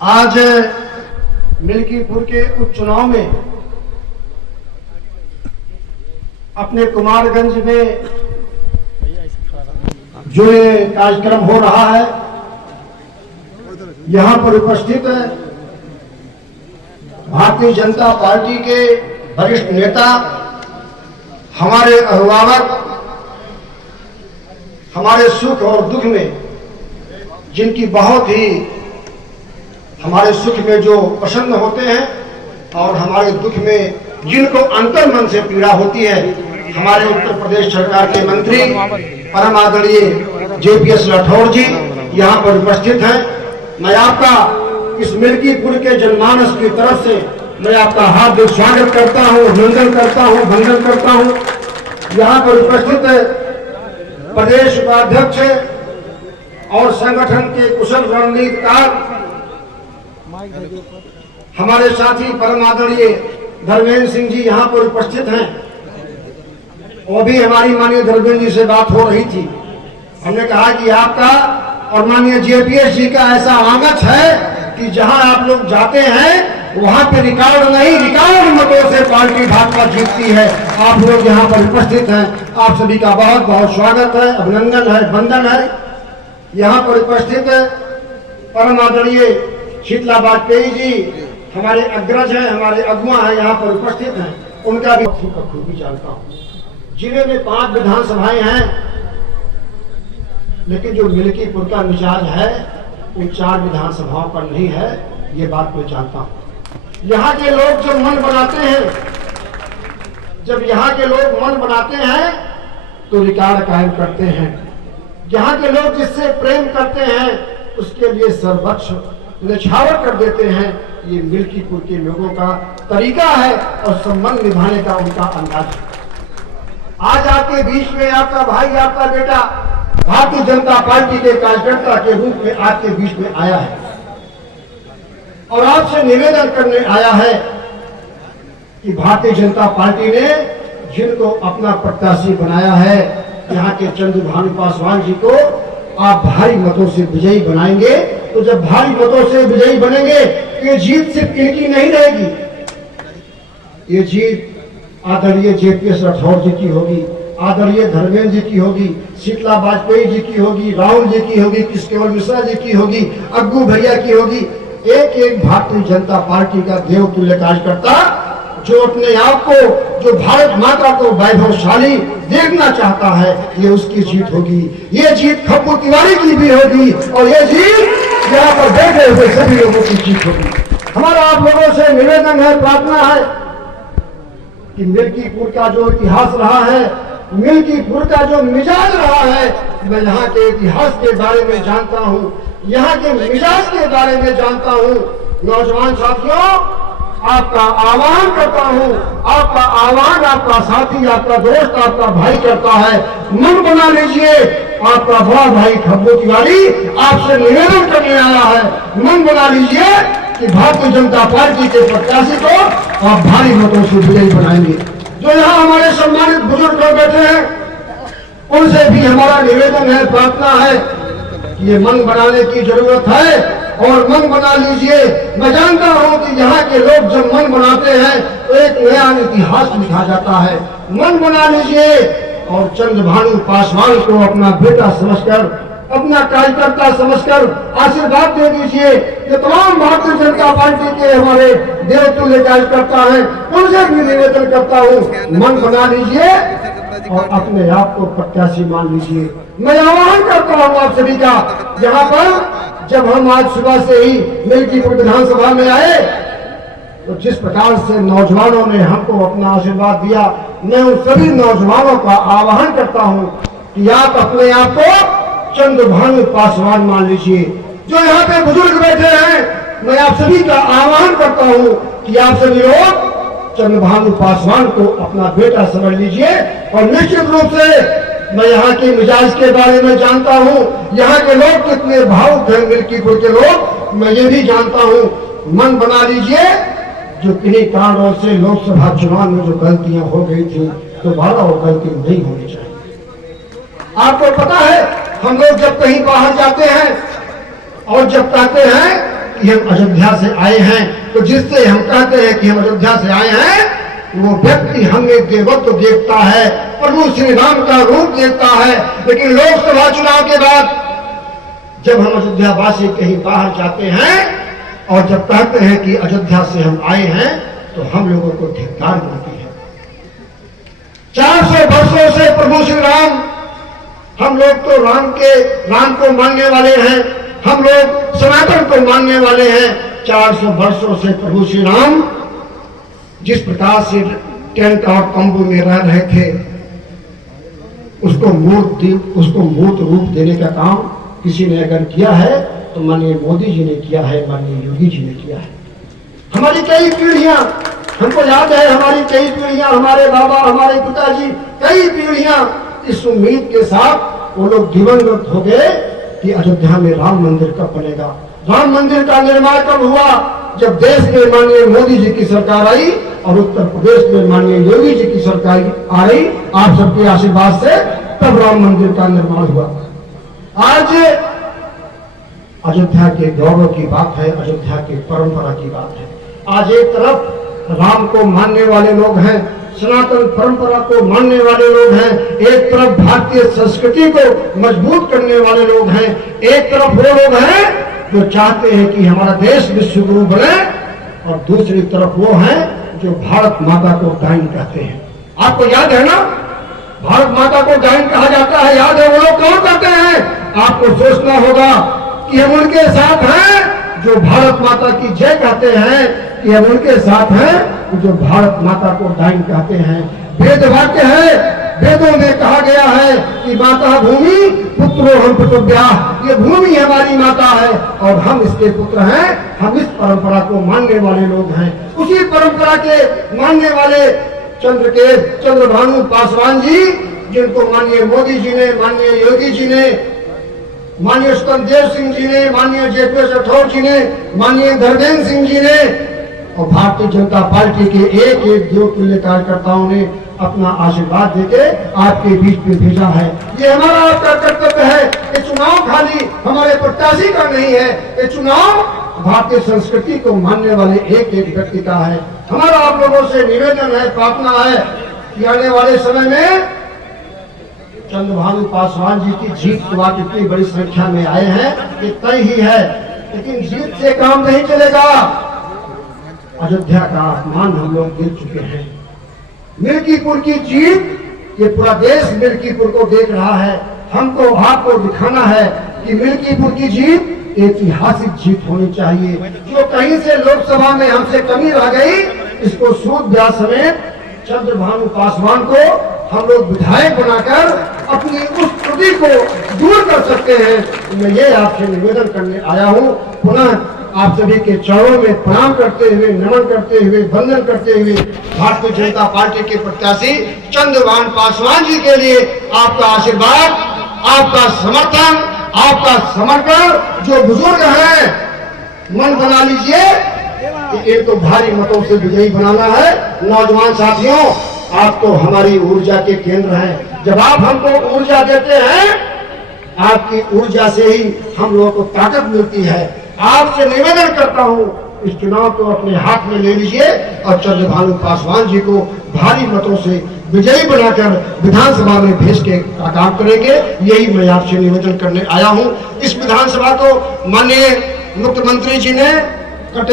आज मिल्कीपुर के उपचुनाव में अपने कुमारगंज में जो ये कार्यक्रम हो रहा है, यहाँ पर उपस्थित भारतीय जनता पार्टी के वरिष्ठ नेता, हमारे अभिभावक, हमारे सुख और दुख में जिनकी बहुत ही हमारे सुख में जो प्रसन्न होते हैं और हमारे दुख में जिनको अंतर मन से पीड़ा होती है, हमारे उत्तर प्रदेश सरकार के मंत्री परम आदरणीय JPS राठौर जी यहाँ पर उपस्थित हैं। मैं आपका इस मिल्कीपुर के जनमानस की तरफ से मैं आपका हार्दिक स्वागत करता हूँ, अभिनंदन करता हूँ, वंदन करता हूँ। यहाँ पर उपस्थित प्रदेश उपाध्यक्ष और संगठन के कुशल रणनीतिकार हमारे साथी परम आदरणीय धर्मेंद्र सिंह जी यहाँ पर उपस्थित हैं। वो भी हमारी माननीय धर्मेंद्र जी से बात हो रही थी। हमने कहा कि आपका और माननीय JPS जी का ऐसा आंगच है कि जहां आप लोग जाते हैं वहां पे रिकॉर्ड नहीं, रिकॉर्ड मतों से पार्टी भाजपा जीतती है। आप लोग यहाँ पर उपस्थित हैं, आप सभी का बहुत बहुत स्वागत है, अभिनंदन है, वंदन है। यहाँ पर उपस्थित परम आदरणीय शीतला वाजपेयी जी हमारे अग्रज हैं, हमारे अगुआ हैं, यहाँ पर उपस्थित हैं। उनका भी खूबी जानता हूँ। जिले में 5 विधानसभाएं हैं, लेकिन जो मिल्कीपुर का मिजाज है उन 4 विधानसभाओं का नहीं है, ये बात मैं जानता हूँ। यहाँ के लोग जब मन बनाते हैं, जब यहाँ के लोग मन बनाते हैं तो रिकॉर्ड कायम करते हैं। यहाँ के लोग जिससे प्रेम करते हैं उसके लिए सर्वोच्च निछावर कर देते हैं। ये मिल्कीपुर के लोगों का तरीका है और संबंध निभाने का उनका अंदाज है। आज आपके बीच में आपका भाई, आपका बेटा भारतीय जनता पार्टी के कार्यकर्ता के रूप में आपके बीच में आया है और आपसे निवेदन करने आया है कि भारतीय जनता पार्टी ने जिनको अपना प्रत्याशी बनाया है, यहाँ के चंद्रभानु पासवान जी को आप भारी मतों से विजयी बनाएंगे। तो जब भारी मतों से विजयी बनेंगे तो ये जीत सिर्फ इनकी नहीं रहेगी, ये जीत आदरणीय JPS राठौर जी की होगी, आदरणीय धर्मेंद्र जी की होगी, शीतला वाजपेयी जी की होगी, राहुल जी की होगी, कृष्णकेवल मिश्रा जी की होगी, अग्गू भैया की होगी। एक एक भारतीय जनता पार्टी का देवतुल्य कार्यकर्ता जो अपने आप को, जो भारत माता को वैभवशाली देखना चाहता है, ये उसकी जीत होगी। ये जीत खप्पू तिवारी की भी होगी और ये जीत यहाँ पर बैठे हुए सभी लोगों की जीत होगी। हमारा आप लोगों से निवेदन है, प्रार्थना है कि मिल्कीपुर का जो इतिहास रहा है, मिल्कीपुर का जो मिजाज रहा है, मैं यहाँ के इतिहास के बारे में जानता हूँ, यहाँ के मिजाज के बारे में जानता हूँ। नौजवान साथियों, आपका आह्वान करता हूँ, आपका आह्वान आपका साथी, आपका दोस्त, आपका भाई करता है, मन बना लीजिए। आपका बड़ा भाई खप्पू तिवारी आपसे निवेदन करने आया है, मन बना लीजिए कि भारतीय जनता पार्टी के प्रत्याशी को आप भारी मतों से विजयी बनाएंगे। जो यहाँ हमारे सम्मानित बुजुर्ग लोग बैठे हैं, उनसे भी हमारा निवेदन है, प्रार्थना है कि ये मन बनाने की जरूरत है और मन बना लीजिए। मैं जानता हूँ कि यहाँ के लोग जब मन बनाते हैं तो एक नया इतिहास लिखा जाता है। मन बना लीजिए और चंद्रभानु पासवान को अपना बेटा समझकर, अपना कार्यकर्ता समझकर आशीर्वाद दे दीजिए। ये तमाम भारतीय जनता पार्टी के हमारे देवतुल्य कार्यकर्ता हैं, उनसे भी निवेदन करता हूँ, मन बना लीजिए और अपने आप को प्रत्याशी मान लीजिए। मैं आह्वान करता हूँ आप सभी का, यहाँ पर जब हम आज सुबह से ही मिल्कीपुर विधानसभा में आए तो जिस प्रकार से नौजवानों ने हमको अपना आशीर्वाद दिया, मैं उन सभी नौजवानों का आह्वान करता हूँ कि आप अपने आप को चंद्रभानु पासवान मान लीजिए। जो यहाँ पे बुजुर्ग बैठे हैं, मैं आप सभी का आह्वान करता हूँ कि आप सभी लोग चंद्रभानु पासवान को अपना बेटा समझ लीजिए। और निश्चित रूप से मैं यहाँ के मिजाज के बारे में जानता हूँ, यहाँ के लोग कितने भावुक हैं, मिल्कीपुर के लोग, मैं ये भी जानता हूँ। मन बना लीजिए, जो किन्हीं कारणों से लोकसभा चुनाव में जो गलतियां हो गई थी, दोबारा वो गलती नहीं होनी चाहिए। आपको पता है, हम लोग जब कहीं बाहर जाते हैं और जब कहते हैं कि हम अयोध्या से आए हैं, तो जिससे हम कहते हैं कि हम अयोध्या से आए हैं, वो व्यक्ति हमें देवत्व देखता है, प्रभु श्री राम का रूप देखता है। लेकिन लोकसभा चुनाव के बाद जब हम अयोध्या वासी कहीं बाहर जाते हैं और जब कहते हैं कि अयोध्या से हम आए हैं, तो हम लोगों को धिक्कार मिलती है। 400 वर्षों से प्रभु श्री राम, हम लोग तो राम को मानने वाले हैं, हम लोग सनातन को मानने वाले हैं। 400 वर्षों से प्रभु श्री राम जिस प्रकार से टेंट और तंबू में रह रहे थे, उसको मूर्त रूप देने का काम किसी ने अगर किया है तो माननीय मोदी जी ने किया है, माननीय योगी जी ने किया है। हमारी कई पीढ़ियां, हमको याद है हमारी कई पीढ़ियां, हमारे बाबा, हमारे पिताजी, कई पीढ़ियां इस उम्मीद के साथ वो लोग दिवंगत हो गए कि अयोध्या में राम मंदिर कब बनेगा। राम मंदिर का निर्माण कब हुआ? जब देश में माननीय मोदी जी की सरकार आई और उत्तर प्रदेश में माननीय योगी जी की सरकार आई, आप सबके आशीर्वाद से तब राम मंदिर का निर्माण हुआ। आज अयोध्या के गौरव की बात है, अयोध्या की परंपरा की बात है। आज एक तरफ राम को मानने वाले लोग हैं, सनातन परंपरा को मानने वाले लोग हैं, एक तरफ भारतीय संस्कृति को मजबूत करने वाले लोग हैं, एक तरफ वो लोग हैं जो चाहते हैं कि हमारा देश विश्व गुरु बने, और दूसरी तरफ वो हैं जो भारत माता को डाइन कहते हैं। आपको याद है ना, भारत माता को डाइन कहा जाता है, याद है? वो लोग कौन कहते हैं? आपको सोचना होगा कि हम उनके साथ हैं जो भारत माता की जय कहते हैं, कि हम उनके साथ हैं जो भारत माता को डाइन कहते हैं। वेद वाक्य है, वेदों में कहा गया है कि माता भूमि पुत्रो हम पुत्रव्याः, ये भूमि हमारी माता है और हम इसके पुत्र हैं, हम इस परंपरा को मानने वाले लोग हैं। उसी परंपरा के मानने वाले चंद्रभानु पासवान जी, जिनको माननीय मोदी जी ने, माननीय योगी जी ने, माननीय सुखदेव सिंह जी ने, माननीय जेपी राठौर जी ने, माननीय धर्मेंद्र सिंह जी ने और भारतीय जनता पार्टी के एक एक ज्योतिर्लिंग कार्यकर्ताओं ने अपना आशीर्वाद देके आपके बीच में भेजा है। ये हमारा आपका कर्तव्य है। ये चुनाव खाली हमारे प्रत्याशी का नहीं है, ये चुनाव भारतीय संस्कृति को मानने वाले एक एक व्यक्ति का है। हमारा आप लोगों से निवेदन है, प्रार्थना है कि आने वाले समय में चंद्रभानु पासवान जी की जीत तो आप इतनी बड़ी संख्या में आए हैं, ये तय ही है, लेकिन जीत से काम नहीं चलेगा। अयोध्या का अपमान हम लोग देख चुके हैं। मिल्कीपुर की जीत, ये पूरा देश मिल्कीपुर को देख रहा है। हमको आपको दिखाना है कि मिल्कीपुर की जीत ऐतिहासिक जीत होनी चाहिए। जो कहीं से लोकसभा में हमसे कमी रह गई, इसको सूद ब्याज समेत चंद्रभानु पासवान को हम लोग विधायक बनाकर अपनी उस त्रुटि को दूर कर सकते हैं। मैं ये आपसे निवेदन करने आया हूँ। पुनः आप सभी के चरणों में प्रणाम करते हुए, नमन करते हुए, वंदन करते हुए भारतीय जनता पार्टी के प्रत्याशी चंद्रभानु पासवान जी के लिए आपका आशीर्वाद, आपका समर्थन, आपका समर्पण, जो बुजुर्ग हैं मन बना लीजिए, एक तो भारी मतों से विजयी बनाना है। नौजवान साथियों, आप तो हमारी ऊर्जा के केंद्र हैं। जब आप हमको ऊर्जा देते हैं, आपकी ऊर्जा से ही हम लोगों को ताकत मिलती है। आपसे निवेदन करता हूं, इस चुनाव को अपने हाथ में ले लीजिए और चंद्रभानु पासवान जी को भारी मतों से विजयी बनाकर विधानसभा में भेज के काम करेंगे। यही मैं आपसे निवेदन करने आया हूं। इस विधानसभा को माननीय मुख्यमंत्री जी ने कटे